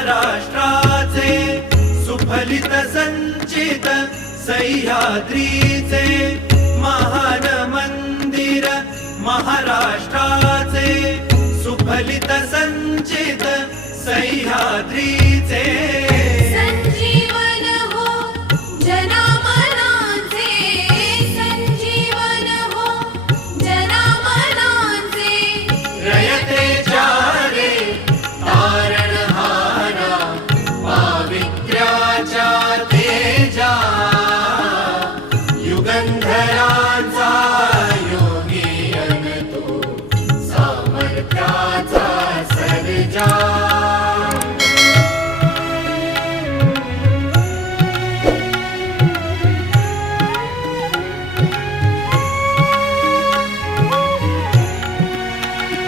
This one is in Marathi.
महाराष्ट्राचे सुफलित संचित सह्याद्रीचे महान मंदिर महाराष्ट्राचे सुफलित संचित सह्याद्रीचे संजीवन हो जनामनांचे संजीवन हो जनामनांचे रयतेच्या रे तारणहारा पावित्र्याच्या तेजा युगंधरांचा योगी अन तू सामर्थ्याचा